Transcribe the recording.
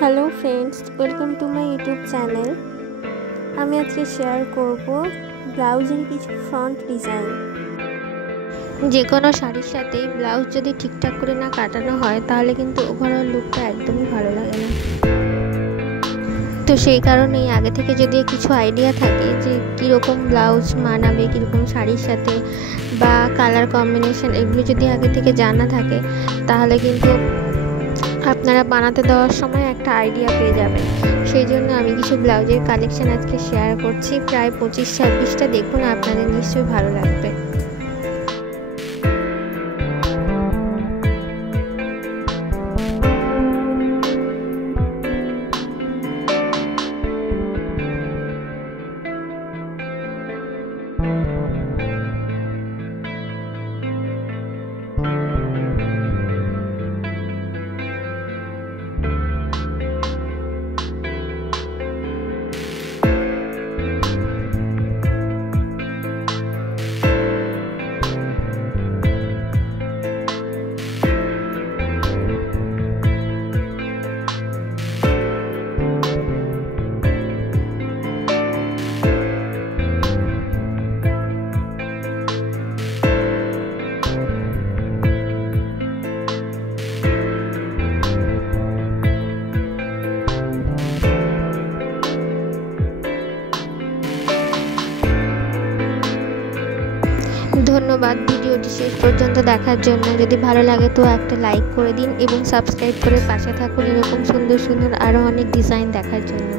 Hello friends, welcome to my YouTube channel. আমি আজকে share করব ব্লাউজের কিছু ফ্রন্ট ডিজাইন। যে কোনো শাড়ির সাথে ব্লাউজ যদি ঠিকঠাক করে না কাটানো হয় তাহলে কিন্তু ওভারঅল লুকটা একদমই ভালো লাগে না। তো সেই কারণেই আগে থেকে যদি কিছু আইডিয়া থাকে যে কীরকম ব্লাউজ মানাবে কীরকম শাড়ির সাথে বা কালার কম্বিনেশন, এগুলো যদি আগে থেকে জানা থাকে তাহলে কিন্তু আপনারা বানাতে দেওয়ার সময় একটা আইডিয়া পেয়ে যাবেন। সেই জন্য আমি কিছু ব্লাউজের কালেকশন আজকে শেয়ার করছি, প্রায় 25-26টা। দেখুন, আপনাদের নিশ্চয়ই ভালো লাগবে। ধন্যবাদ ভিডিওটি শেষ পর্যন্ত দেখার জন্য। যদি ভালো লাগে তো একটা লাইক করে দিন এবং সাবস্ক্রাইব করে পাশে থাকুন এরকম সুন্দর সুন্দর আরও অনেক ডিজাইন দেখার জন্য।